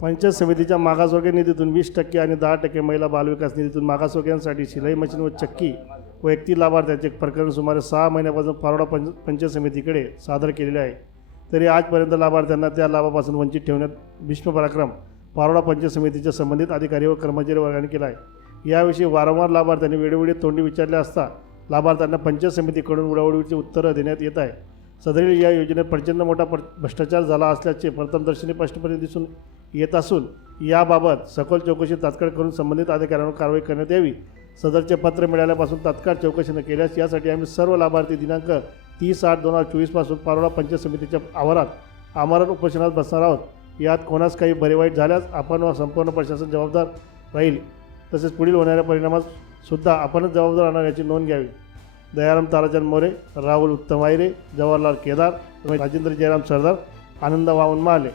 पंचायत समितीच्या मागासवर्गीय निधीतून 20% आणि 10% महिला बालविकास निधीतून मागासवर्गीयांसाठी शिलाई मशीन व चक्की वैयक्तिक लाभार्थ्यांचे प्रकरण सुमारे 6 महिन्यापासून पारोडा पंचायत समितीकडे सादर केलेले आहे. तरी आजपर्यंत लाभार्थ्यांना त्या लाभापासून वंचित ठेवण्यात भीष्म पराक्रम पारोडा पंचायत समितीच्या संबंधित अधिकारी व कर्मचारी वर्गाने केला आहे. याविषयी वारंवार लाभार्थ्यांनी वेळोवेळी तोंडी विचारले असता लाभार्थ्यांना पंचायत समितीकडून उडवाउडवीची उत्तरं देण्यात येत आहे. सदरील या योजनेत प्रचंड मोठा भ्रष्टाचार झाला असल्याचे प्रथमदर्शनी स्पष्टपणे दिसून येत असून याबाबत सखोल चौकशी तात्काळ करून संबंधित अधिकाऱ्यांवर कारवाई करण्यात यावी. सदरचे पत्र मिळाल्यापासून तात्काळ चौकशी न केल्यास यासाठी आम्ही सर्व लाभार्थी दिनांक 30/8/2024 पासून पारोडा पंचायत समितीच्या आवारात आमरण उपोषणात बसणार आहोत. यात कोणास काही बरे वाईट झाल्यास आपण व संपूर्ण प्रशासन जबाबदार राहील. तसेच पुढील होणाऱ्या परिणामास सुद्धा आपणच जबाबदार राहणार याची नोंद घ्यावी. दयाराम ताराचंद मोरे, राहुल उत्तम आयरे, जवाहरलाल केदार, राजेंद्र जयराम सरदार, आनंद वामन महाले.